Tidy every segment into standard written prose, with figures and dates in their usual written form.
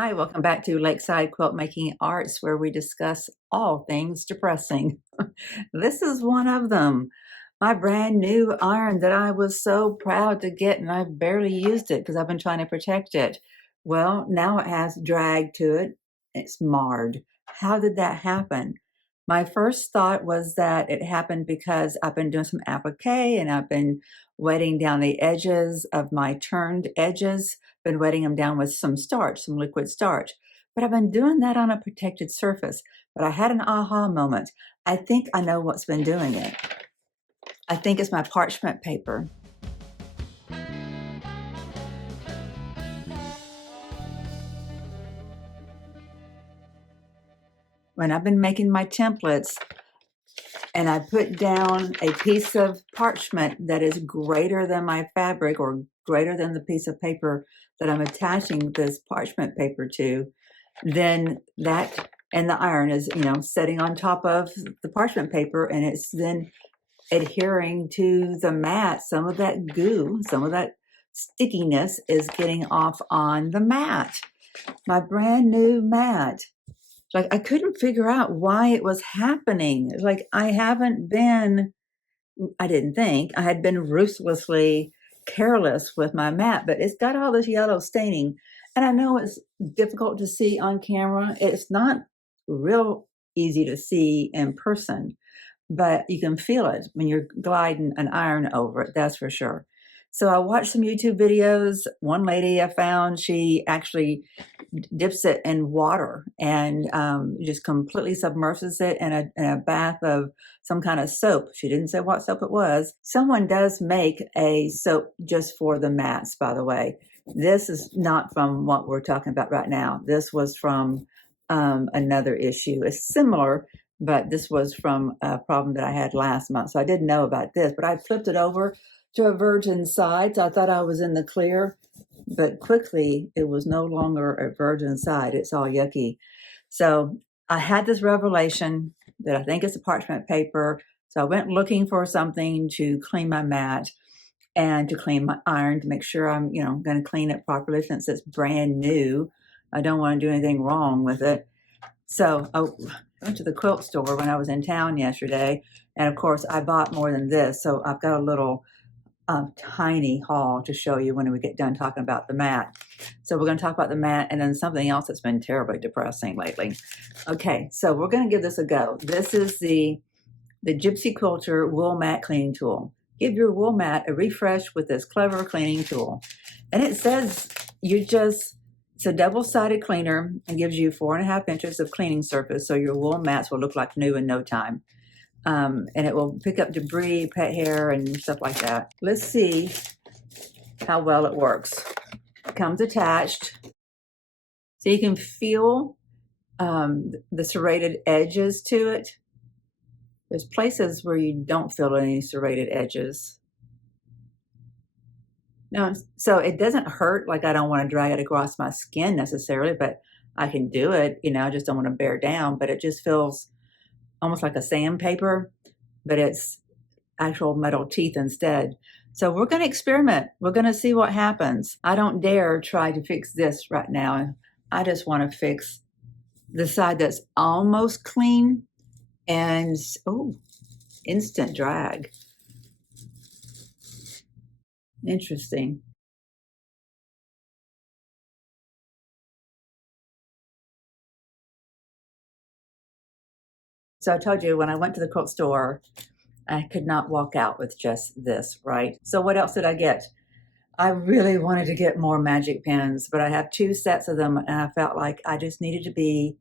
Hi, welcome back to Lakeside Quilt Making Arts, where we discuss all things depressing. This is one of them. My brand new iron that I was so proud to get, and I've barely used it because I've been trying to protect it. Well, now it has drag to it. It's marred. How did that happen? My first thought was that it happened because I've been doing some applique and I've been wetting down the edges of my turned edges, been wetting them down with some starch, some liquid starch. But I've been doing that on a protected surface. But I had an aha moment. I think I know what's been doing it. I think it's my parchment paper. When I've been making my templates and I put down a piece of parchment that is greater than my fabric or greater than the piece of paper that I'm attaching this parchment paper to, then that, and the iron is, setting on top of the parchment paper, and it's then adhering to the mat. Some of that goo, some of that stickiness is getting off on the mat. My brand new mat. Like, I couldn't figure out why it was happening. Like, I didn't think I had been ruthlessly careless with my mat, but it's got all this yellow staining. And I know it's difficult to see on camera. It's not real easy to see in person, but you can feel it when you're gliding an iron over it, that's for sure. So I watched some YouTube videos. One lady I found, she actually dips it in water and just completely submerges it in a bath of some kind of soap. She didn't say what soap it was. Someone does make a soap just for the mats, by the way. This is not from what we're talking about right now. This was from another issue. It's similar, but this was from a problem that I had last month. So I didn't know about this, but I flipped it over to a virgin side. So I thought I was in the clear, but quickly it was no longer a virgin side. It's all yucky. So I had this revelation that I think it's a parchment paper. So I went looking for something to clean my mat and to clean my iron to make sure I'm, going to clean it properly since it's brand new. I don't want to do anything wrong with it. So I went to the quilt store when I was in town yesterday. And of course, I bought more than this. So I've got a little tiny haul to show you when we get done talking about the mat. So we're going to talk about the mat and then something else that's been terribly depressing lately. Okay, so we're going to give this a go. This is the Gypsy Quilter wool mat cleaning tool. Give your wool mat a refresh with this clever cleaning tool. And it says it's a double-sided cleaner and gives you 4.5 inches of cleaning surface, so your wool mats will look like new in no time. And it will pick up debris, pet hair, and stuff like that. Let's see how well it works. It comes attached, so you can feel the serrated edges to it. There's places where you don't feel any serrated edges. No, so it doesn't hurt. Like, I don't want to drag it across my skin necessarily, but I can do it. I just don't want to bear down. But it just feels almost like a sandpaper, but it's actual metal teeth instead. So we're going to experiment. We're going to see what happens. I don't dare try to fix this right now. I just want to fix the side that's almost clean and, instant drag. Interesting. So I told you when I went to the quilt store, I could not walk out with just this, right? So what else did I get? I really wanted to get more magic pens, but I have 2 sets of them, and I felt like I just needed to be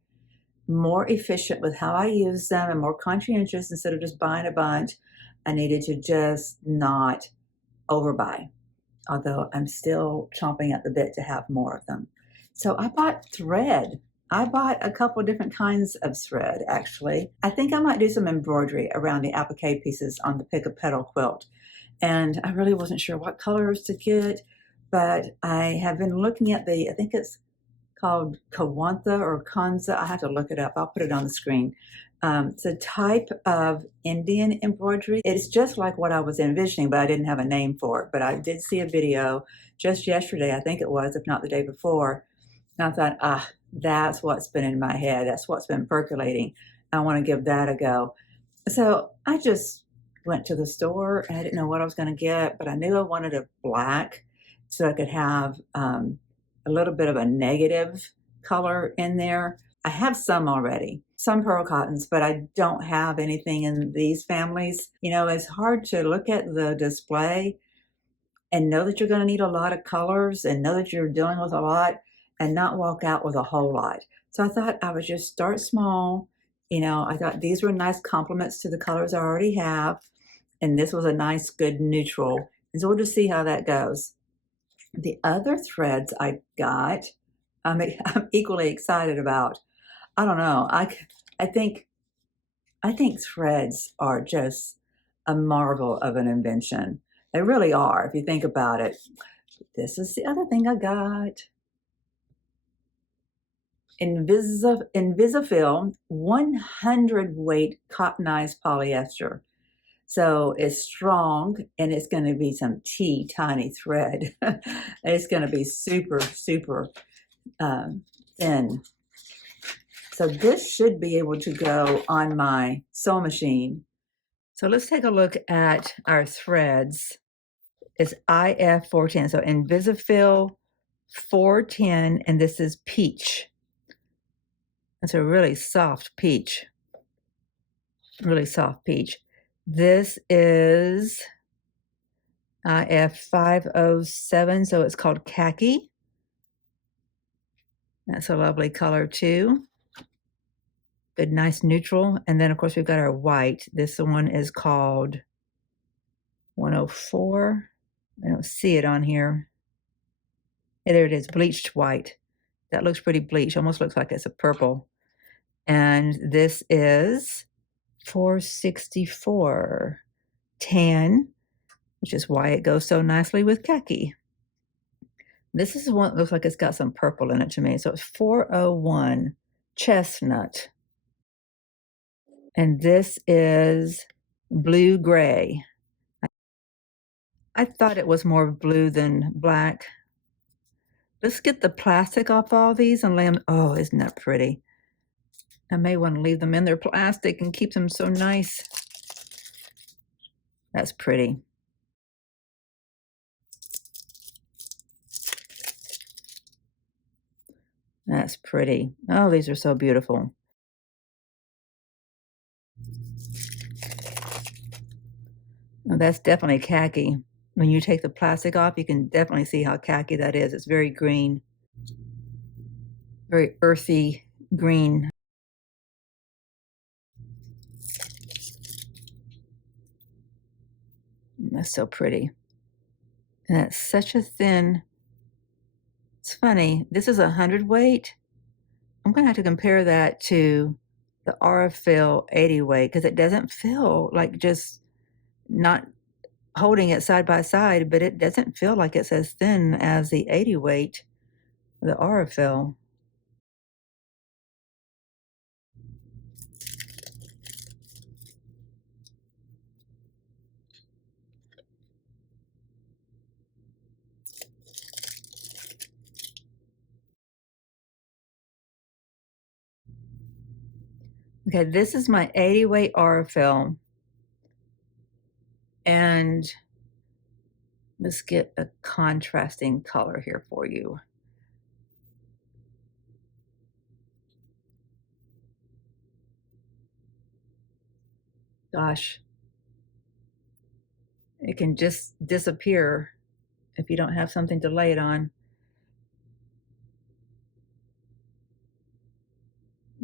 more efficient with how I use them and more conscientious instead of just buying a bunch. I needed to just not overbuy, although I'm still chomping at the bit to have more of them. So I bought thread. I bought a couple different kinds of thread, actually. I think I might do some embroidery around the applique pieces on the Pick A Petal quilt. And I really wasn't sure what colors to get, but I have been looking at I think it's called Kawantha or Kanza. I have to look it up. I'll put it on the screen. It's a type of Indian embroidery. It's just like what I was envisioning, but I didn't have a name for it. But I did see a video just yesterday, I think it was, if not the day before, And I thought, that's what's been in my head. That's what's been percolating. I want to give that a go. So I just went to the store and I didn't know what I was going to get, but I knew I wanted a black so I could have a little bit of a negative color in there. I have some already, some pearl cottons, but I don't have anything in these families. You know, it's hard to look at the display and know that you're going to need a lot of colors and know that you're dealing with a lot and not walk out with a whole lot. So I thought I would just start small. You know, I thought these were nice complements to the colors I already have. And this was a nice, good neutral. And so we'll just see how that goes. The other threads I got, I'm equally excited about. I don't know. I think I think threads are just a marvel of an invention. They really are, if you think about it. This is the other thing I got. Invisifil 100 weight cottonized polyester. So it's strong and it's going to be some tiny thread. It's going to be super, super thin. So this should be able to go on my sewing machine. So let's take a look at our threads. It's IF 410. So Invisifil 410, and this is peach. It's a really soft peach. Really soft peach. This is IF 507, so it's called khaki. That's a lovely color too. Good, nice neutral. And then of course we've got our white. This one is called 104. I don't see it on here. Yeah, there it is, bleached white. That looks pretty bleached, almost looks like it's a purple. And this is 464 tan, which is why it goes so nicely with khaki. This is one that looks like it's got some purple in it to me. So it's 401 chestnut. And this is blue gray. I thought it was more blue than black. Let's get the plastic off all these and lay them. Oh, isn't that pretty? I may want to leave them in their plastic and keep them so nice. That's pretty. That's pretty. Oh, these are so beautiful. Oh, that's definitely khaki. When you take the plastic off, you can definitely see how khaki that is. It's very green, very earthy green. That's so pretty. And that's such a thin, it's funny, this is 100 weight. I'm gonna have to compare that to the Aurifil 80 weight because it doesn't feel like just not holding it side by side, but it doesn't feel like it's as thin as the 80 weight, the Aurifil. Okay, this is my 80 weight Aurifil. And let's get a contrasting color here for you. Gosh, it can just disappear if you don't have something to lay it on.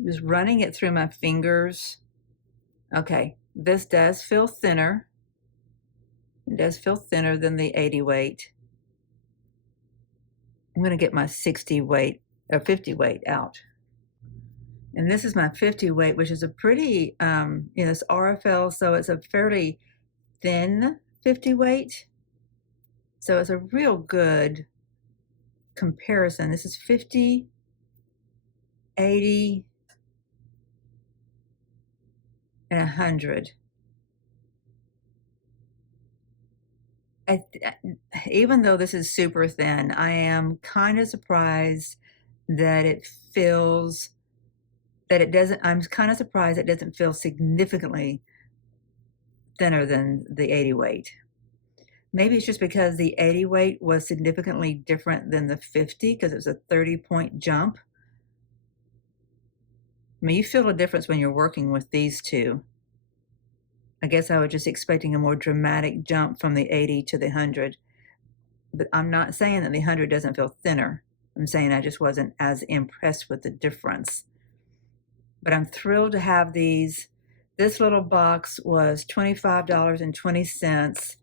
Just running it through my fingers. Okay, this does feel thinner. It does feel thinner than the 80 weight. I'm going to get my 60 weight or 50 weight out. And this is my 50 weight, which is a pretty, it's Aurifil, so it's a fairly thin 50 weight. So it's a real good comparison. This is 50, 80, and 100. Even though this is super thin, I am kind of surprised that it feels that it doesn't, I'm kind of surprised it doesn't feel significantly thinner than the 80 weight. Maybe it's just because the 80 weight was significantly different than the 50 because it was a 30-point jump. I mean, you feel a difference when you're working with these two. I guess I was just expecting a more dramatic jump from the 80 to the 100. But I'm not saying that the 100 doesn't feel thinner. I'm saying I just wasn't as impressed with the difference. But I'm thrilled to have these. This little box was $25.20,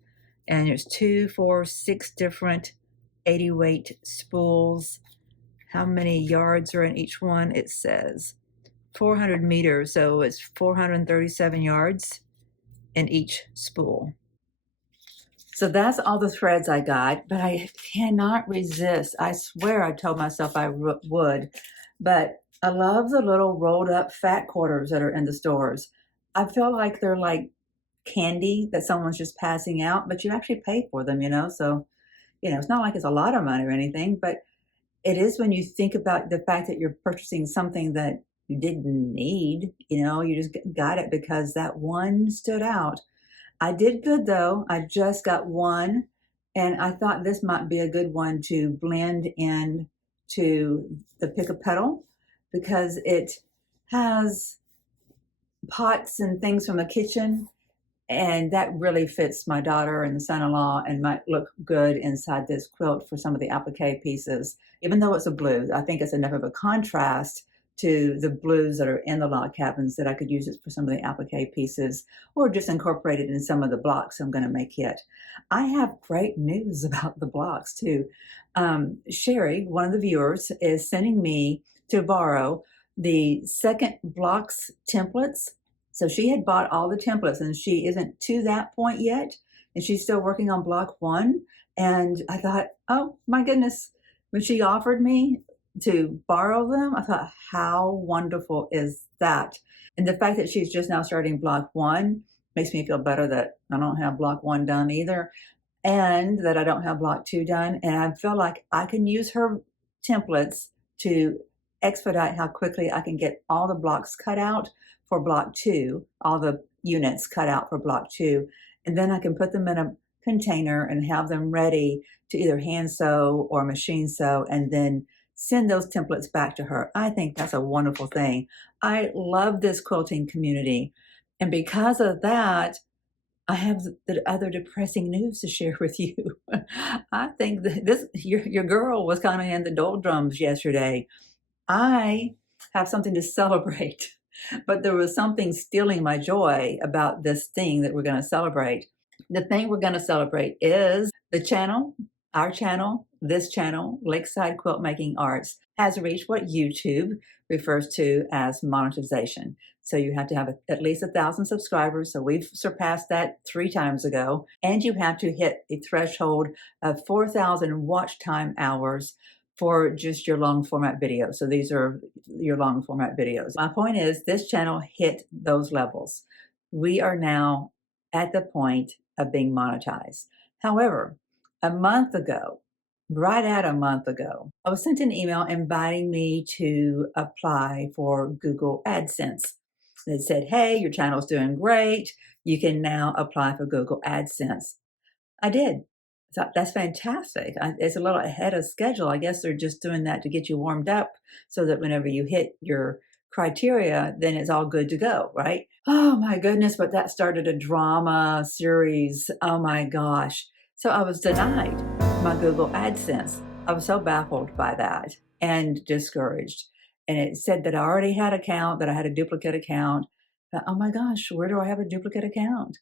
and there's 2, 4, 6 different 80 weight spools. How many yards are in each one? It says 400 meters, so it's 437 yards in each spool. So that's all the threads I got, but I cannot resist. I swear I told myself I would, but I love the little rolled up fat quarters that are in the stores. I feel like they're like candy that someone's just passing out, but you actually pay for them, so, it's not like it's a lot of money or anything, but it is when you think about the fact that you're purchasing something that you didn't need, you just got it because that one stood out. I did good though. I just got one, and I thought this might be a good one to blend in to the Pick a Petal because it has pots and things from the kitchen, and that really fits my daughter and the son-in-law and might look good inside this quilt for some of the applique pieces. Even though it's a blue, I think it's enough of a contrast to the blues that are in the log cabins that I could use it for some of the applique pieces or just incorporate it in some of the blocks I'm going to make it. I have great news about the blocks too. Sherry, one of the viewers, is sending me to borrow the second blocks templates. So she had bought all the templates and she isn't to that point yet. And she's still working on block 1. And I thought, oh my goodness, when she offered me to borrow them, I thought, how wonderful is that? And the fact that she's just now starting block 1 makes me feel better that I don't have block 1 done either, and that I don't have block 2 done. And I feel like I can use her templates to expedite how quickly I can get all the blocks cut out for block 2, all the units cut out for block 2. And then I can put them in a container and have them ready to either hand sew or machine sew and then send those templates back to her. I think that's a wonderful thing. I love this quilting community. And because of that, I have the other depressing news to share with you. I think that your girl was kind of in the doldrums yesterday. I have something to celebrate, but there was something stealing my joy about this thing that we're going to celebrate. The thing we're going to celebrate is the channel, our channel, this channel, Lakeside Quilt Making Arts, has reached what YouTube refers to as monetization. So you have to have at least 1,000 subscribers. So we've surpassed that 3 times ago. And you have to hit a threshold of 4,000 watch time hours for just your long format videos. So these are your long format videos. My point is this channel hit those levels. We are now at the point of being monetized. However, a month ago, right at a month ago, I was sent an email inviting me to apply for Google AdSense. It said, hey, your channel's doing great. You can now apply for Google AdSense. I did. So that's fantastic. It's a little ahead of schedule. I guess they're just doing that to get you warmed up so that whenever you hit your criteria, then it's all good to go, right? Oh my goodness, but that started a drama series. Oh my gosh. So I was denied my Google AdSense. I was so baffled by that and discouraged. And it said that I already had an account, that I had a duplicate account. But, oh my gosh, where do I have a duplicate account?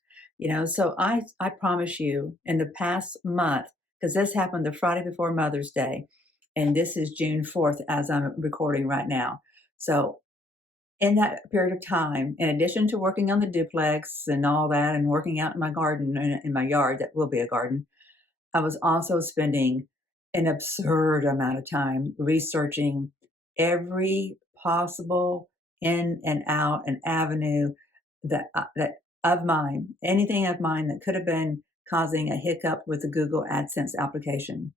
So I promise you in the past month, because this happened the Friday before Mother's Day, and this is June 4th as I'm recording right now. So in that period of time, in addition to working on the duplex and all that and working out in my garden, in my yard, that will be a garden, I was also spending an absurd amount of time researching every possible in and out and avenue that of mine, anything of mine that could have been causing a hiccup with the Google AdSense application.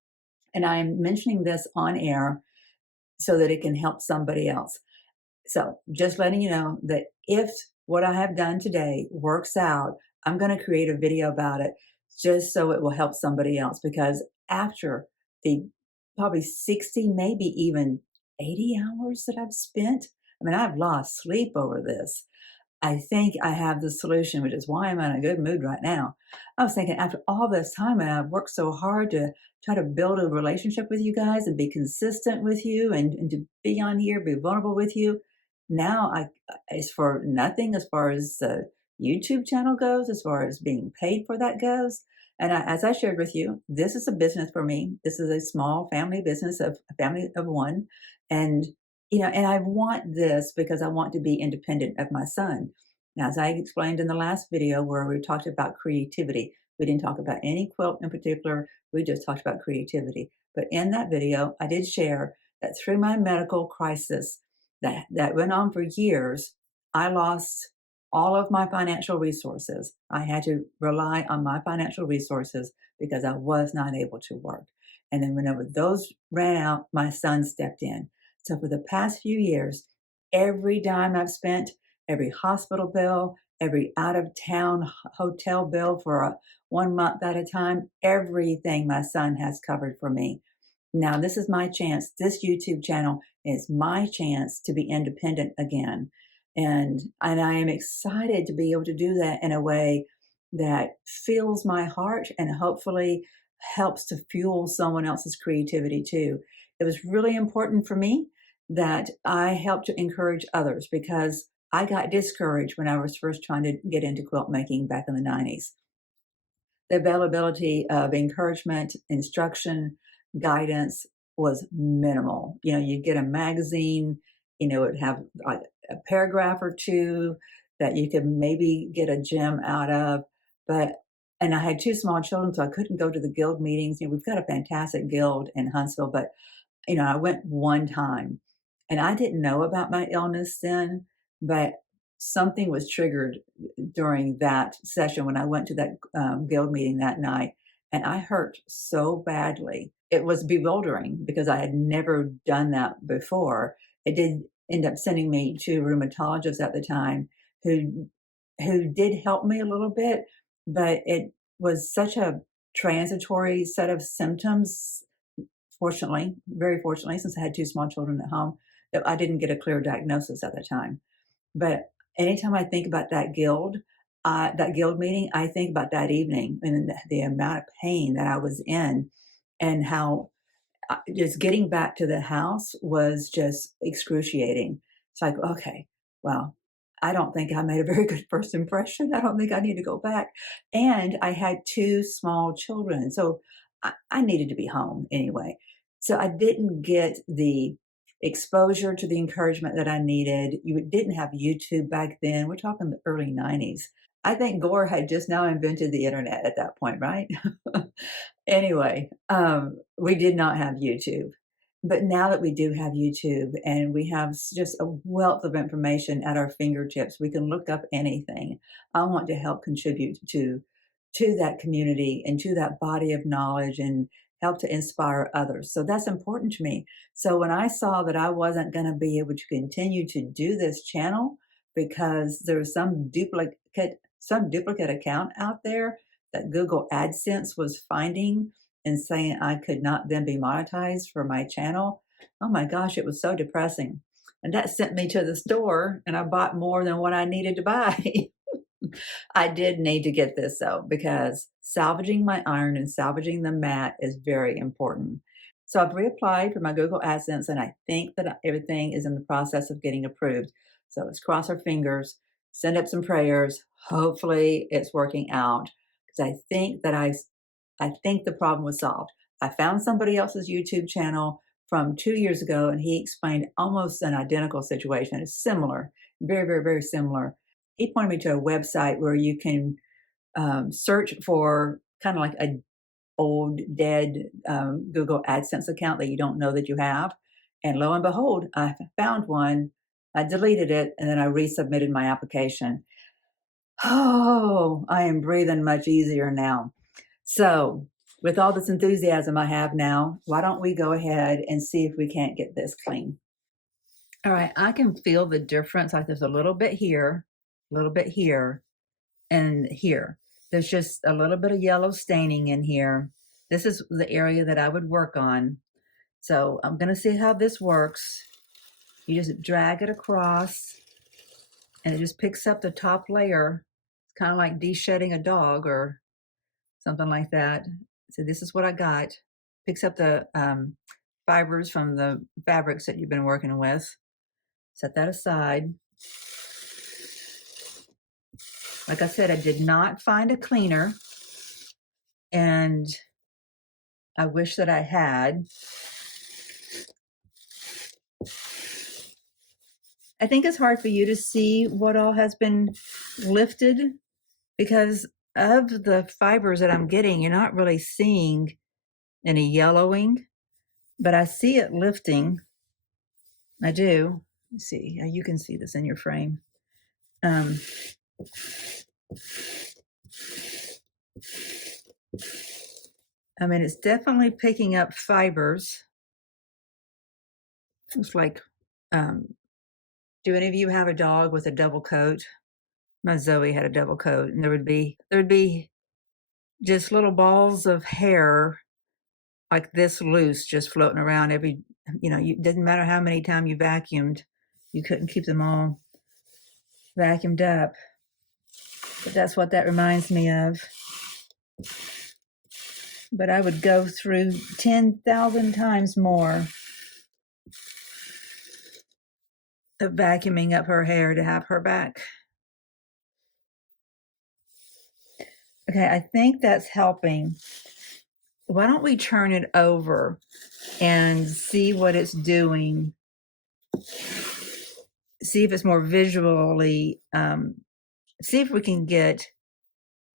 And I'm mentioning this on air so that it can help somebody else. So just letting you know that if what I have done today works out, I'm going to create a video about it just so it will help somebody else. Because after the probably 60, maybe even 80 hours that I've spent, I mean, I've lost sleep over this. I think I have the solution, which is why I'm in a good mood right now. I was thinking after all this time, and I've worked so hard to try to build a relationship with you guys and be consistent with you and to be on here, be vulnerable with you. Now it's for nothing as far as the YouTube channel goes, as far as being paid for that goes. And as I shared with you, this is a business for me. This is a small family business of a family of one. And and I want this because I want to be independent of my son. Now, as I explained in the last video where we talked about creativity, we didn't talk about any quilt in particular. We just talked about creativity. But in that video, I did share that through my medical crisis that went on for years, I lost all of my financial resources. I had to rely on my financial resources because I was not able to work. And then whenever those ran out, my son stepped in. So for the past few years, every dime I've spent, every hospital bill, every out of town hotel bill for 1 month at a time, everything my son has covered for me. Now, this is my chance. This YouTube channel is my chance to be independent again. And I am excited to be able to do that in a way that fills my heart and hopefully helps to fuel someone else's creativity too. It was really important for me that I helped to encourage others because I got discouraged when I was first trying to get into quilt making back in the 90s. The availability of encouragement, instruction, guidance was minimal. You'd get a magazine, it'd have like a paragraph or two that you could maybe get a gem out of. And I had two small children, so I couldn't go to the guild meetings. We've got a fantastic guild in Huntsville, but I went one time and I didn't know about my illness then, but something was triggered during that session when I went to that guild meeting that night. And I hurt so badly. It was bewildering because I had never done that before. It did end up sending me to rheumatologists at the time who did help me a little bit, but it was such a transitory set of symptoms, fortunately, very fortunately, since I had two small children at home, that I didn't get a clear diagnosis at the time. But anytime I think about that guild meeting, I think about that evening and the amount of pain that I was in and how just getting back to the house was just excruciating. It's like, okay, well, I don't think I made a very good first impression. I don't think I need to go back. And I had two small children. So I needed to be home anyway. So I didn't get the exposure to the encouragement that I needed. You didn't have YouTube back then. We're talking the early 90s. I think Gore had just now invented the internet at that point, right? Anyway, we did not have YouTube. But now that we do have YouTube and we have just a wealth of information at our fingertips, we can look up anything. I want to help contribute to that community and to that body of knowledge and help to inspire others. So that's important to me. So when I saw that I wasn't going to be able to continue to do this channel because there's some duplicate account out there that Google AdSense was finding and saying I could not then be monetized for my channel. Oh my gosh, it was so depressing. And that sent me to the store and I bought more than what I needed to buy. I did need to get this though, because salvaging my iron and salvaging the mat is very important. So I've reapplied for my Google AdSense and I think that everything is in the process of getting approved. So let's cross our fingers, send up some prayers. Hopefully it's working out because I think the problem was solved. I found somebody else's YouTube channel from 2 years ago and he explained almost an identical situation. It's similar, very, very, very similar. He pointed me to a website where you can search for kind of like a old dead Google AdSense account that you don't know that you have. And lo and behold, I found one. I deleted it and then I resubmitted my application. Oh, I am breathing much easier now. So with all this enthusiasm I have now, why don't we go ahead and see if we can't get this clean? All right, I can feel the difference. Like there's a little bit here, a little bit here, and here. There's just a little bit of yellow staining in here. This is the area that I would work on. So I'm gonna see how this works. You just drag it across and it just picks up the top layer. It's kind of like de-shedding a dog or something like that. So this is what I got. Picks up the fibers from the fabrics that you've been working with. Set that aside. Like I said, I did not find a cleaner, and I wish that I had. I think it's hard for you to see what all has been lifted because of the fibers that I'm getting, you're not really seeing any yellowing, but I see it lifting. I do. Let's see, you can see this in your frame. I mean, it's definitely picking up fibers. It's like, do any of you have a dog with a double coat? My Zoe had a double coat, and there'd be just little balls of hair like this loose, just floating around every, it doesn't matter how many times you vacuumed, you couldn't keep them all vacuumed up. But that's what that reminds me of. But I would go through 10,000 times more of vacuuming up her hair to have her back. Okay, I think that's helping. Why don't we turn it over and see what it's doing? See if it's more visually, see if we can get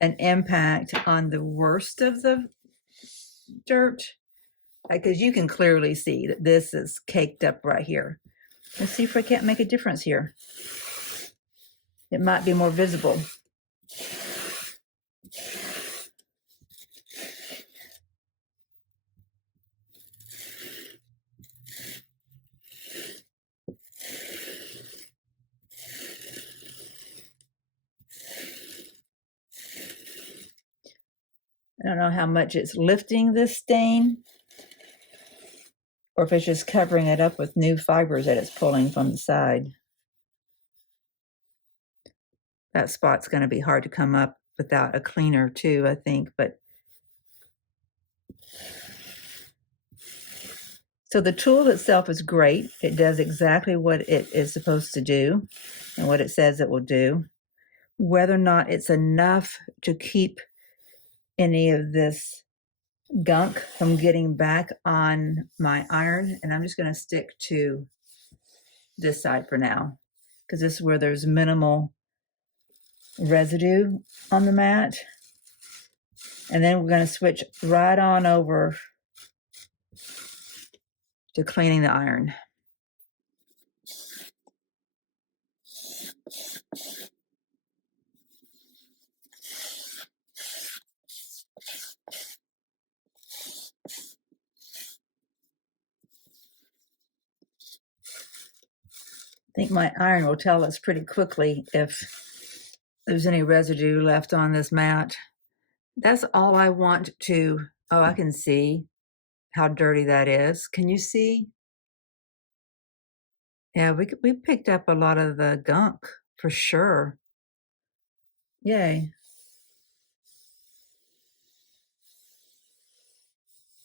an impact on the worst of the dirt, because you can clearly see that this is caked up right here. Let's see if we can't make a difference here. It might be more visible. I don't know how much it's lifting this stain or if it's just covering it up with new fibers that it's pulling from the side. That spot's going to be hard to come up without a cleaner too, I think, but so the tool itself is great. It does exactly what it is supposed to do and what it says it will do. Whether or not it's enough to keep any of this gunk from getting back on my iron, and I'm just going to stick to this side for now because this is where there's minimal residue on the mat. And then we're going to switch right on over to cleaning the iron. I think my iron will tell us pretty quickly if there's any residue left on this mat. That's all I want to, oh, I can see how dirty that is. Can you see? Yeah, we picked up a lot of the gunk for sure. Yay.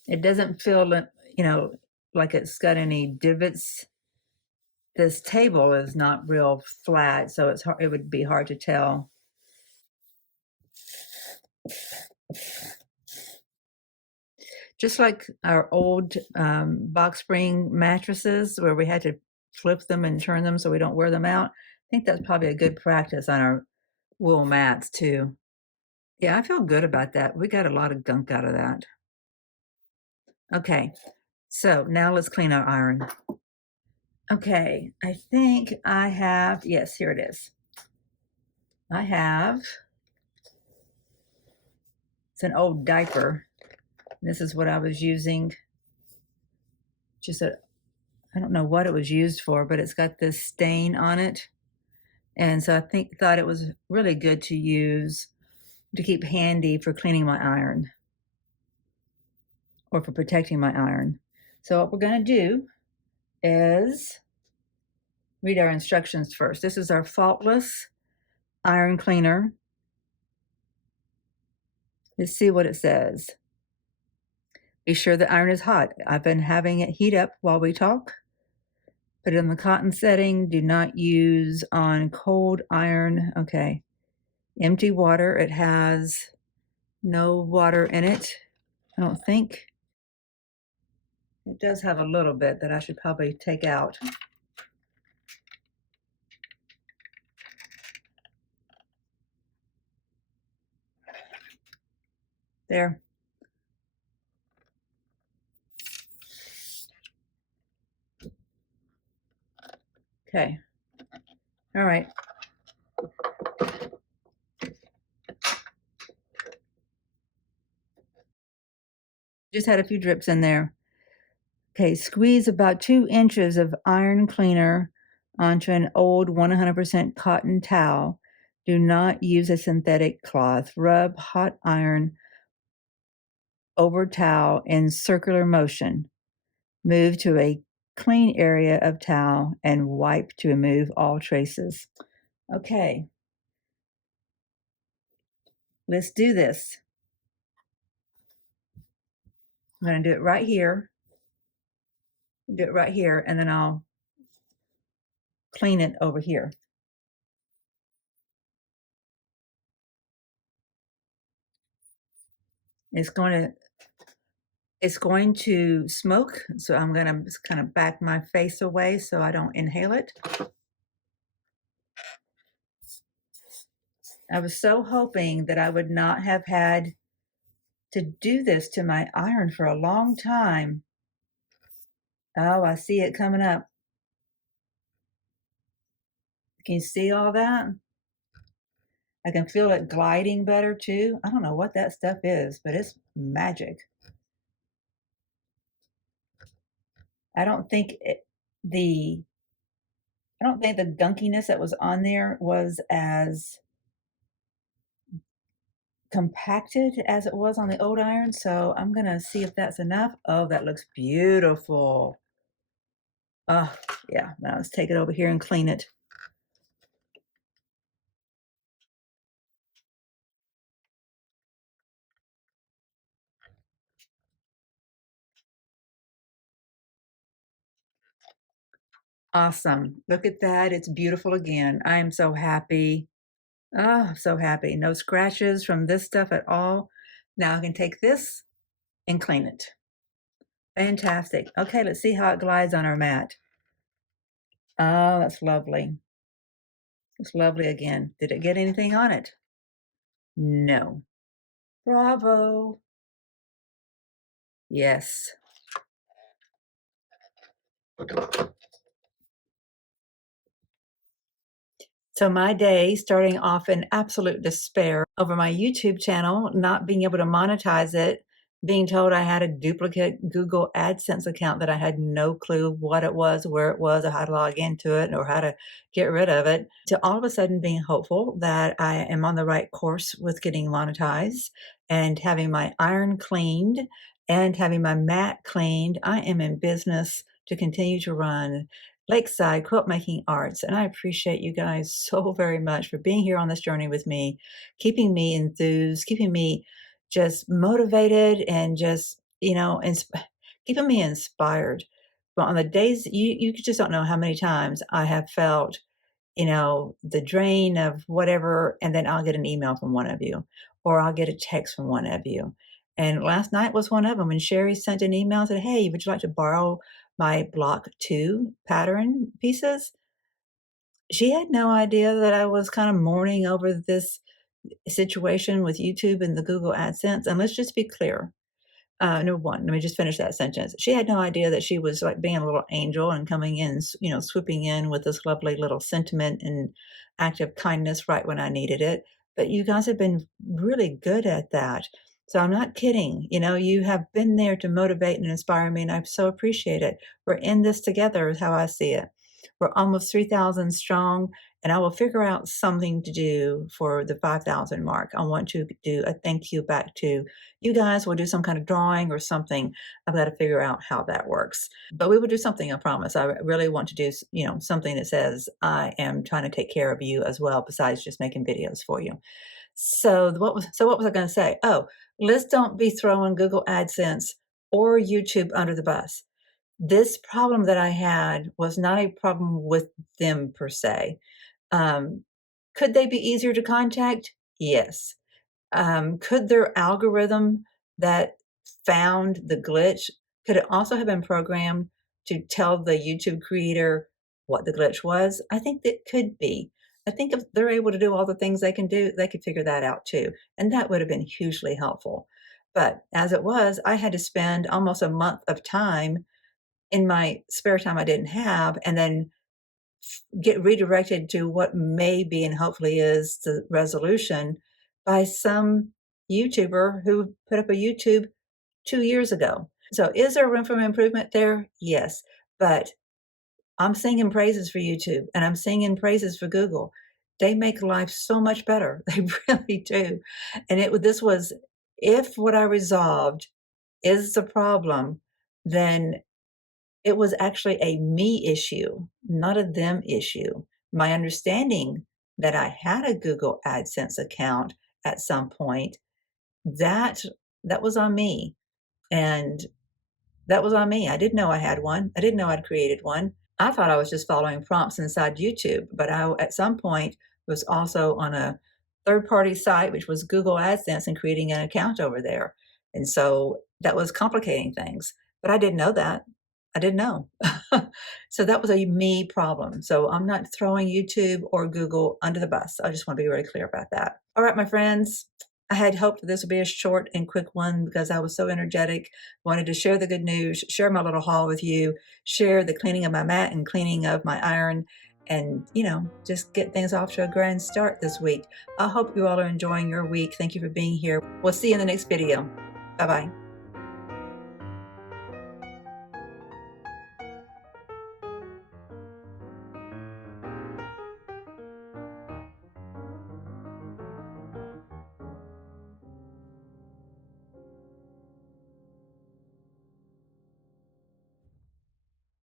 It doesn't feel, like it's got any divots. This table is not real flat, so it would be hard to tell. Just like our old box spring mattresses where we had to flip them and turn them so we don't wear them out. I think that's probably a good practice on our wool mats too. Yeah, I feel good about that. We got a lot of gunk out of that. Okay, so now let's clean our iron. Okay, I think I have, yes, here it is. It's an old diaper. This is what I was using. Just I don't know what it was used for, but it's got this stain on it. And so I thought it was really good to use to keep handy for cleaning my iron or for protecting my iron. So what we're going to do is read our instructions first. This is our faultless iron cleaner. Let's see what it says. Be sure the iron is hot. I've been having it heat up while we talk. Put it in the cotton setting. Do not use on cold iron. Okay. Empty water. It has no water in it, I don't think. It does have a little bit that I should probably take out. There. Okay. All right. Just had a few drips in there. Okay, squeeze about 2 inches of iron cleaner onto an old 100% cotton towel. Do not use a synthetic cloth. Rub hot iron over towel in circular motion. Move to a clean area of towel and wipe to remove all traces. Okay, let's do this. I'm going to do it right here. Do it right here, and then I'll clean it over here. It's going to smoke, so I'm going to just kind of back my face away so I don't inhale it. I was so hoping that I would not have had to do this to my iron for a long time. Oh, I see it coming up. Can you see all that? I can feel it gliding better too. I don't know what that stuff is, but it's magic. I don't think the gunkiness that was on there was as compacted as it was on the old iron. So I'm going to see if that's enough. Oh, that looks beautiful. Oh, yeah. Now let's take it over here and clean it. Awesome. Look at that. It's beautiful again. I am so happy. Oh, so happy. No scratches from this stuff at all. Now I can take this and clean it. Fantastic. Okay, let's see how it glides on our mat. Oh, that's lovely. It's lovely again. Did it get anything on it? No. Bravo. Yes. So my day starting off in absolute despair over my YouTube channel, not being able to monetize it, being told I had a duplicate Google AdSense account that I had no clue what it was, where it was, or how to log into it, or how to get rid of it, to all of a sudden being hopeful that I am on the right course with getting monetized and having my iron cleaned and having my mat cleaned. I am in business to continue to run Lakeside Quilt Making Arts. And I appreciate you guys so very much for being here on this journey with me, keeping me enthused, keeping me just motivated and just, keeping me inspired. But on the days, you just don't know how many times I have felt, the drain of whatever, and then I'll get an email from one of you, or I'll get a text from one of you. And last night was one of them when Sherry sent an email and said, hey, would you like to borrow my block 2 pattern pieces? She had no idea that I was kind of mourning over this situation with YouTube and the Google AdSense. And let's just be clear. Number one, let me just finish that sentence. She had no idea that she was like being a little angel and coming in, swooping in with this lovely little sentiment and act of kindness right when I needed it. But you guys have been really good at that. So I'm not kidding. You know, you have been there to motivate and inspire me, and I so appreciate it. We're in this together, is how I see it. We're almost 3,000 strong, and I will figure out something to do for the 5,000 mark. I want to do a thank you back to you guys. We'll do some kind of drawing or something. I've got to figure out how that works. But we will do something, I promise. I really want to do, you know, something that says I am trying to take care of you as well, besides just making videos for you. So what was I going to say? Oh, let's don't be throwing Google AdSense or YouTube under the bus. This problem that I had was not a problem with them per se. Um, could they be easier to contact? Yes. Could their algorithm that found the glitch, could it also have been programmed to tell the YouTube creator what the glitch was? I think that could be. I think if they're able to do all the things they can do, they could figure that out too. And that would have been hugely helpful. But as it was, I had to spend almost a month of time in my spare time I didn't have, and then get redirected to what may be and hopefully is the resolution by some YouTuber who put up a YouTube 2 years ago. So is there room for improvement there? Yes. But I'm singing praises for YouTube and I'm singing praises for Google. They make life so much better. They really do. And this was, if what I resolved is the problem, then it was actually a me issue, not a them issue. My understanding that I had a Google AdSense account at some point, that that was on me. And that was on me. I didn't know I had one. I didn't know I'd created one. I thought I was just following prompts inside YouTube, but I, at some point, was also on a third-party site, which was Google AdSense, and creating an account over there. And so that was complicating things, but I didn't know that. I didn't know. So that was a me problem. So I'm not throwing YouTube or Google under the bus. I just want to be really clear about that. All right, my friends. I had hoped that this would be a short and quick one because I was so energetic. Wanted to share the good news, share my little haul with you, share the cleaning of my mat and cleaning of my iron, and, you know, just get things off to a grand start this week. I hope you all are enjoying your week. Thank you for being here. We'll see you in the next video. Bye-bye.